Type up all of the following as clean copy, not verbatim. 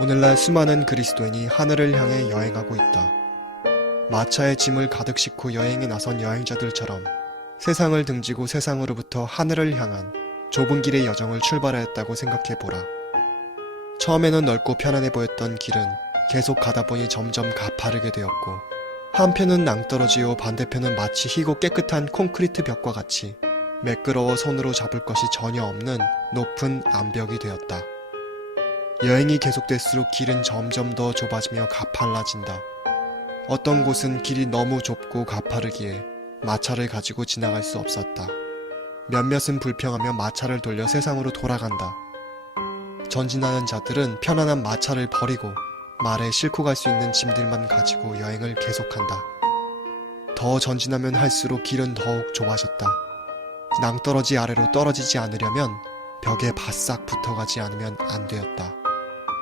오늘날 수많은 그리스도인이 하늘을 향해 여행하고 있다. 마차에 짐을 가득 싣고 여행에 나선 여행자들처럼 세상을 등지고 세상으로부터 하늘을 향한 좁은 길의 여정을 출발하였다고 생각해보라. 처음에는 넓고 편안해 보였던 길은 계속 가다 보니 점점 가파르게 되었고, 한편은 낭떠러지요, 반대편은 마치 희고 깨끗한 콘크리트 벽과 같이 매끄러워 손으로 잡을 것이 전혀 없는 높은 암벽이 되었다. 여행이 계속될수록 길은 점점 더 좁아지며 가팔라진다. 어떤 곳은 길이 너무 좁고 가파르기에 마차를 가지고 지나갈 수 없었다. 몇몇은 불평하며 마차를 돌려 세상으로 돌아간다. 전진하는 자들은 편안한 마차를 버리고 말에 싣고 갈 수 있는 짐들만 가지고 여행을 계속한다. 더 전진하면 할수록 길은 더욱 좁아졌다. 낭떠러지 아래로 떨어지지 않으려면 벽에 바싹 붙어가지 않으면 안 되었다.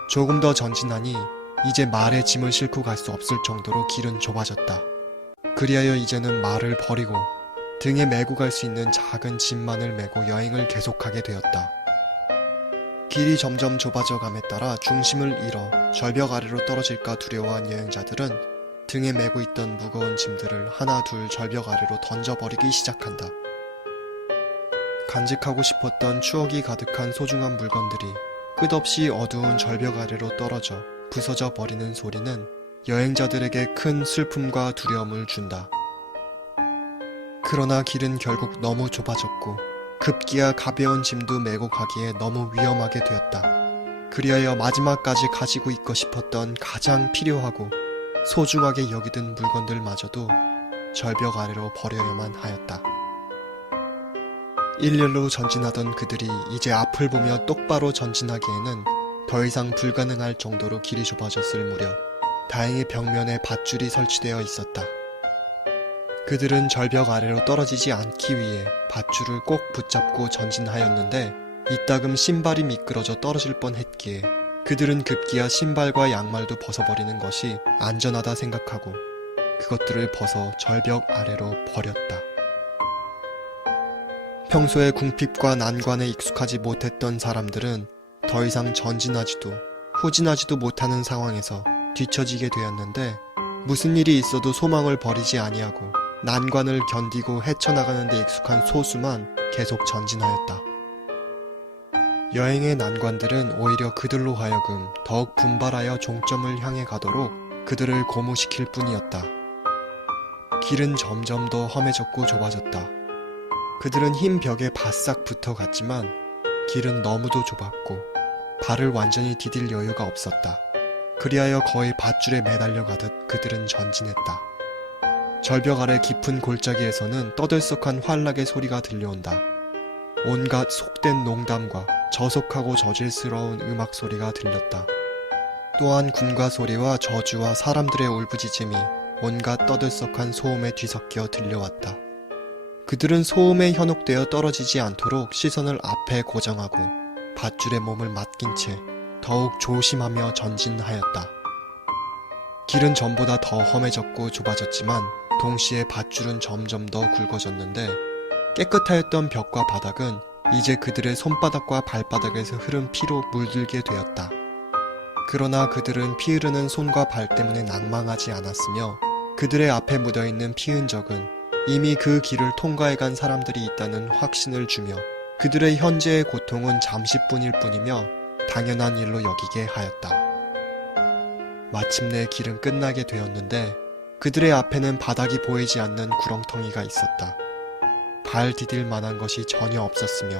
조금 더 전진하니 이제 말에 짐을 싣고 갈 수 없을 정도로 길은 좁아졌다. 그리하여 이제는 말을 버리고 등에 메고 갈 수 있는 작은 짐만을 메고 여행을 계속하게 되었다. 길이 점점 좁아져 감에 따라 중심을 잃어 절벽 아래로 떨어질까 두려워한 여행자들은 등에 메고 있던 무거운 짐들을 하나 둘 절벽 아래로 던져버리기 시작한다. 간직하고 싶었던 추억이 가득한 소중한 물건들이 끝없이 어두운 절벽 아래로 떨어져 부서져 버리는 소리는 여행자들에게 큰 슬픔과 두려움을 준다. 그러나 길은 결국 너무 좁아졌고 급기야 가벼운 짐도 메고 가기에 너무 위험하게 되었다. 그리하여 마지막까지 가지고 있고 싶었던 가장 필요하고 소중하게 여기던 물건들마저도 절벽 아래로 버려야만 하였다. 일렬로 전진하던 그들이 이제 앞을 보며 똑바로 전진하기에는 더 이상 불가능할 정도로 길이 좁아졌을 무렵 다행히 벽면에 밧줄이 설치되어 있었다. 그들은 절벽 아래로 떨어지지 않기 위해 밧줄을 꼭 붙잡고 전진하였는데 이따금 신발이 미끄러져 떨어질 뻔했기에 그들은 급기야 신발과 양말도 벗어버리는 것이 안전하다 생각하고 그것들을 벗어 절벽 아래로 버렸다. 평소에 궁핍과 난관에 익숙하지 못했던 사람들은 더 이상 전진하지도 후진하지도 못하는 상황에서 뒤처지게 되었는데 무슨 일이 있어도 소망을 버리지 아니하고 난관을 견디고 헤쳐나가는 데 익숙한 소수만 계속 전진하였다. 여행의 난관들은 오히려 그들로 하여금 더욱 분발하여 종점을 향해 가도록 그들을 고무시킬 뿐이었다. 길은 점점 더 험해졌고 좁아졌다. 그들은 흰 벽에 바싹 붙어갔지만 길은 너무도 좁았고 발을 완전히 디딜 여유가 없었다. 그리하여 거의 밧줄에 매달려 가듯 그들은 전진했다. 절벽 아래 깊은 골짜기에서는 떠들썩한 환락의 소리가 들려온다. 온갖 속된 농담과 저속하고 저질스러운 음악 소리가 들렸다. 또한 군가 소리와 저주와 사람들의 울부짖음이 온갖 떠들썩한 소음에 뒤섞여 들려왔다. 그들은 소음에 현혹되어 떨어지지 않도록 시선을 앞에 고정하고 밧줄에 몸을 맡긴 채 더욱 조심하며 전진하였다. 길은 전보다 더 험해졌고 좁아졌지만 동시에 밧줄은 점점 더 굵어졌는데 깨끗하였던 벽과 바닥은 이제 그들의 손바닥과 발바닥에서 흐른 피로 물들게 되었다. 그러나 그들은 피 흐르는 손과 발 때문에 낭망하지 않았으며 그들의 앞에 묻어있는 피 흔적은 이미 그 길을 통과해간 사람들이 있다는 확신을 주며 그들의 현재의 고통은 잠시뿐일 뿐이며 당연한 일로 여기게 하였다. 마침내 길은 끝나게 되었는데 그들의 앞에는 바닥이 보이지 않는 구렁텅이가 있었다. 발 디딜 만한 것이 전혀 없었으며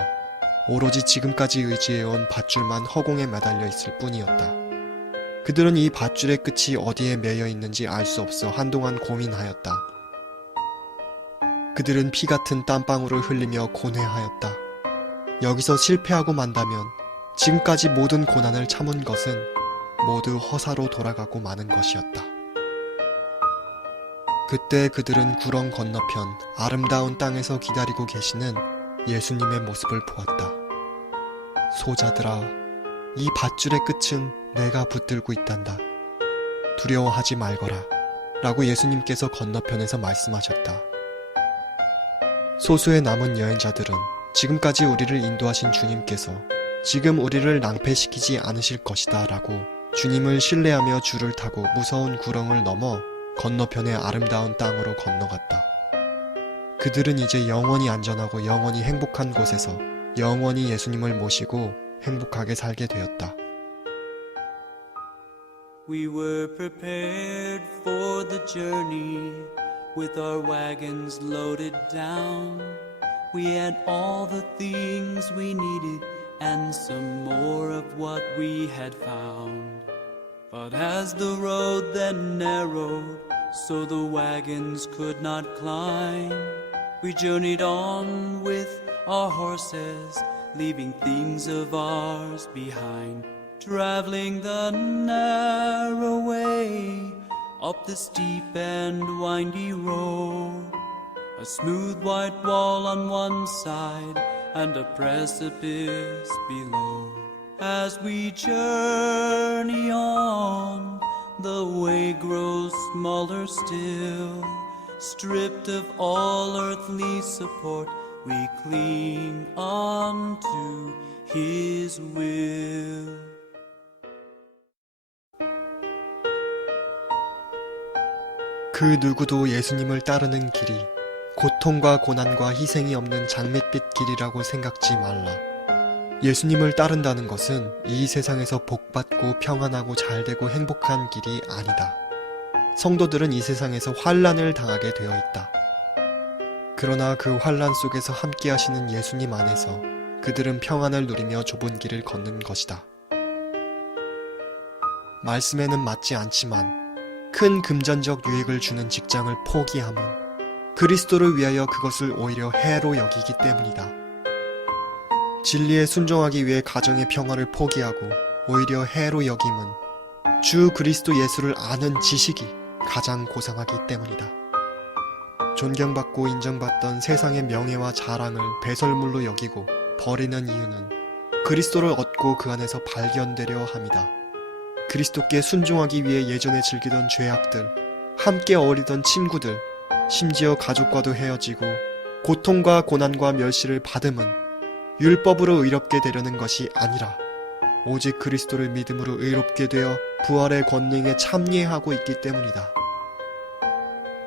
오로지 지금까지 의지해온 밧줄만 허공에 매달려 있을 뿐이었다. 그들은 이 밧줄의 끝이 어디에 매여 있는지 알 수 없어 한동안 고민하였다. 그들은 피 같은 땀방울을 흘리며 고뇌하였다. 여기서 실패하고 만다면 지금까지 모든 고난을 참은 것은 모두 허사로 돌아가고 마는 것이었다. 그때 그들은 구렁 건너편 아름다운 땅에서 기다리고 계시는 예수님의 모습을 보았다. 소자들아, 이 밧줄의 끝은 내가 붙들고 있단다. 두려워하지 말거라 라고 예수님께서 건너편에서 말씀하셨다. 소수의 남은 여행자들은 지금까지 우리를 인도하신 주님께서 지금 우리를 낭패시키지 않으실 것이다 라고 주님을 신뢰하며 줄을 타고 무서운 구렁을 넘어 건너편의 아름다운 땅으로 건너갔다. 그들은 이제 영원히 안전하고 영원히 행복한 곳에서 영원히 예수님을 모시고 행복하게 살게 되었다. We were prepared for the journey with our wagons loaded down. We had all the things we needed and some more of what we had found. But as the road then narrowed, so the wagons could not climb, we journeyed on with our horses, leaving things of ours behind. Traveling the narrow way up the steep and windy road, a smooth white wall on one side and a precipice below. As we journey on, the way grows smaller still. Stripped of all earthly support, we cling on to His will. 그 누구도 예수님을 따르는 길이 고통과 고난과 희생이 없는 장밋빛 길이라고 생각지 말라. 예수님을 따른다는 것은 이 세상에서 복받고 평안하고 잘되고 행복한 길이 아니다. 성도들은 이 세상에서 환난을 당하게 되어 있다. 그러나 그 환난 속에서 함께 하시는 예수님 안에서 그들은 평안을 누리며 좁은 길을 걷는 것이다. 말씀에는 맞지 않지만 큰 금전적 유익을 주는 직장을 포기함은 그리스도를 위하여 그것을 오히려 해로 여기기 때문이다. 진리에 순종하기 위해 가정의 평화를 포기하고 오히려 해로 여김은 주 그리스도 예수를 아는 지식이 가장 고상하기 때문이다. 존경받고 인정받던 세상의 명예와 자랑을 배설물로 여기고 버리는 이유는 그리스도를 얻고 그 안에서 발견되려 함이다. 그리스도께 순종하기 위해 예전에 즐기던 죄악들, 함께 어울리던 친구들, 심지어 가족과도 헤어지고 고통과 고난과 멸시를 받음은 율법으로 의롭게 되려는 것이 아니라 오직 그리스도를 믿음으로 의롭게 되어 부활의 권능에 참여하고 있기 때문이다.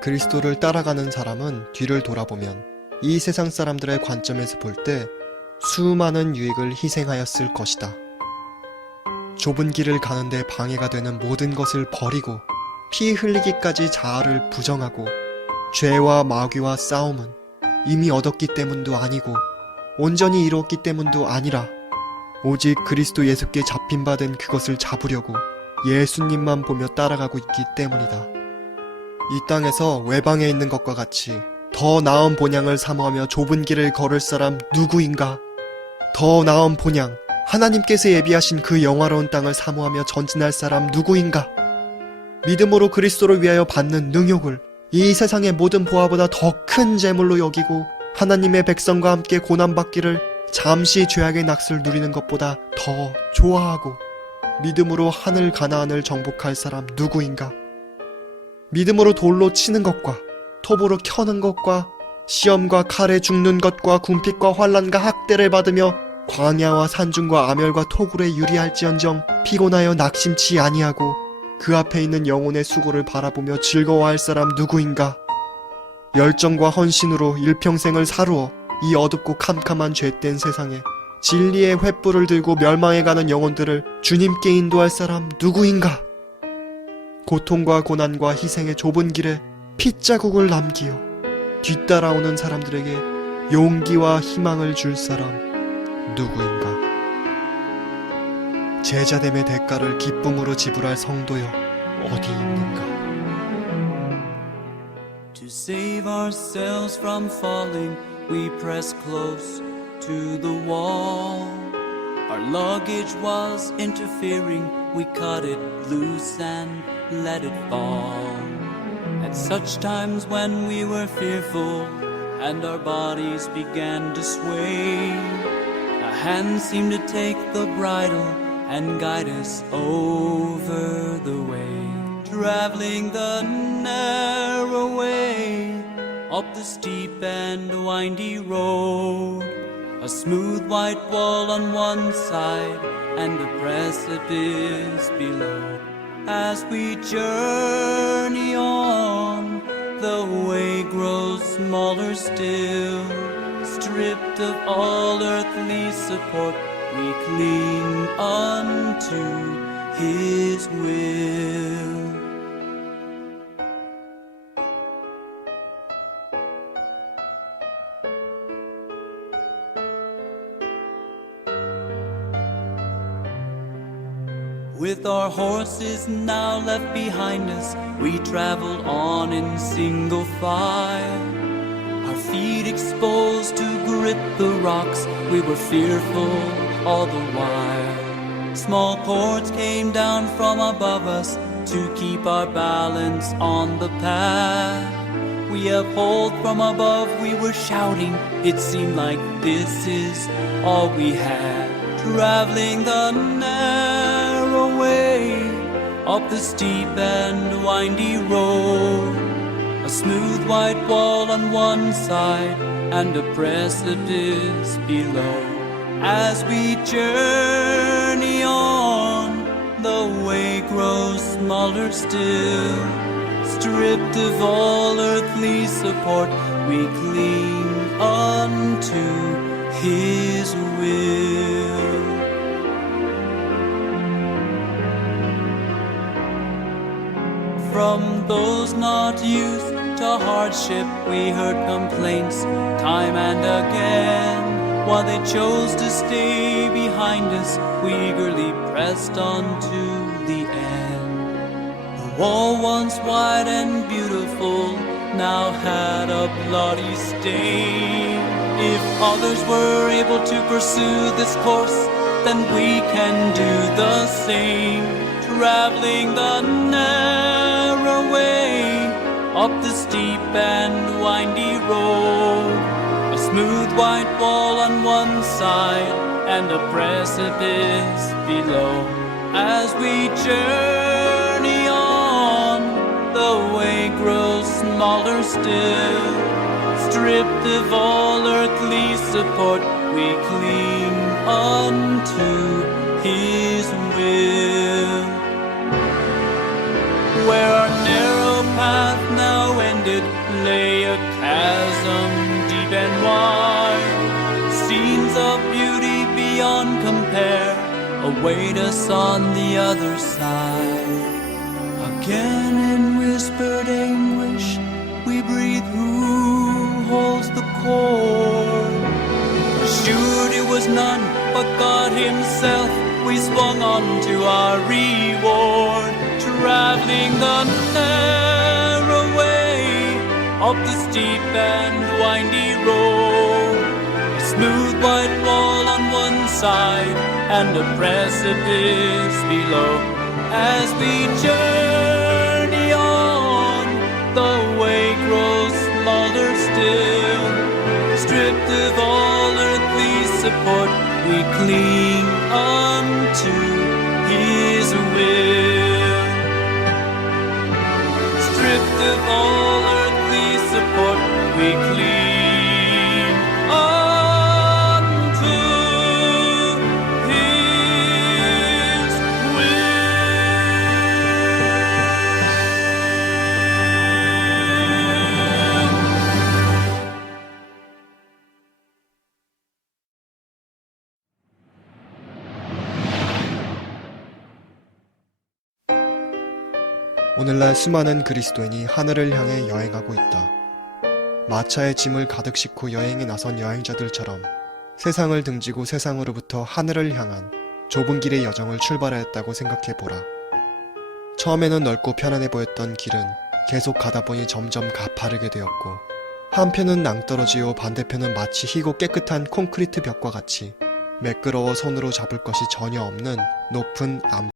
그리스도를 따라가는 사람은 뒤를 돌아보면 이 세상 사람들의 관점에서 볼 때 수많은 유익을 희생하였을 것이다. 좁은 길을 가는데 방해가 되는 모든 것을 버리고 피 흘리기까지 자아를 부정하고 죄와 마귀와 싸움은 이미 얻었기 때문도 아니고 온전히 이루었기 때문도 아니라 오직 그리스도 예수께 잡힌 바 된 그것을 잡으려고 예수님만 보며 따라가고 있기 때문이다. 이 땅에서 외방에 있는 것과 같이 더 나은 본향을 사모하며 좁은 길을 걸을 사람 누구인가? 더 나은 본향, 하나님께서 예비하신 그 영화로운 땅을 사모하며 전진할 사람 누구인가? 믿음으로 그리스도를 위하여 받는 능욕을 이 세상의 모든 보화보다 더 큰 재물로 여기고 하나님의 백성과 함께 고난받기를 잠시 죄악의 낙을 누리는 것보다 더 좋아하고 믿음으로 하늘 가나안을 정복할 사람 누구인가? 믿음으로 돌로 치는 것과 톱으로 켜는 것과 시험과 칼에 죽는 것과 궁핍과 환난과 학대를 받으며 광야와 산중과 아멸과 토굴에 유리할지언정 피곤하여 낙심치 아니하고 그 앞에 있는 영혼의 수고를 바라보며 즐거워할 사람 누구인가? 열정과 헌신으로 일평생을 사루어 이 어둡고 캄캄한 죄된 세상에 진리의 횃불을 들고 멸망해가는 영혼들을 주님께 인도할 사람 누구인가? 고통과 고난과 희생의 좁은 길에 핏자국을 남기어 뒤따라오는 사람들에게 용기와 희망을 줄 사람 누구인가? 제자됨의 대가를 기쁨으로 지불할 성도여 어디 있는가? To save ourselves from falling, we press close to the wall. Our luggage was interfering, we cut it loose and let it fall. At such times when we were fearful and our bodies began to sway, a hand seemed to take the bridle and guide us over the way. Traveling the narrow way up the steep and windy road, a A smooth white wall on one side and a precipice below. As we journey on, the way grows smaller still. Stripped of all earthly support, we cling unto His will. With our horses now left behind us, we traveled on in single file. Our feet exposed to grip the rocks, we were fearful all the while. Small cords came down from above us to keep our balance on the path. We upheld from above, we were shouting, it seemed like this is all we had. Traveling the narrow way up the steep and windy road. A smooth white wall on one side and a precipice below. As we journey on, the way grows smaller still. Stripped of all earthly support, we cling unto His will. From those not used to hardship, we heard complaints time and again. While they chose to stay behind us, we eagerly pressed on to the end. The wall, once wide and beautiful, now had a bloody stain. If others were able to pursue this course, then we can do the same. Traveling the narrow way up the steep and windy road. A smooth white wall on one side and a precipice below. As we journey on, the way grows smaller still. Stripped of all earthly support, we cling unto His will. Where our narrow path now ended lay a chasm deep and wide. Scenes of beauty beyond compare await us on the other side. Again in whispered anguish we breathe, who holds the cord? Assured it was none but God Himself, we swung on to our reward. Traveling the narrow way up the steep and windy road. A smooth white wall on one side and a precipice below. As we journey on, the way grows smaller still. Stripped of all earthly support, we cling unto His will. Stripped of all earthly support, we cling unto His will. 오늘날 수많은 그리스도인이 하늘을 향해 여행하고 있다. 마차에 짐을 가득 싣고 여행에 나선 여행자들처럼 세상을 등지고 세상으로부터 하늘을 향한 좁은 길의 여정을 출발하였다고 생각해보라. 처음에는 넓고 편안해 보였던 길은 계속 가다 보니 점점 가파르게 되었고, 한편은 낭떠러지요 반대편은 마치 희고 깨끗한 콘크리트 벽과 같이 매끄러워 손으로 잡을 것이 전혀 없는 높은 암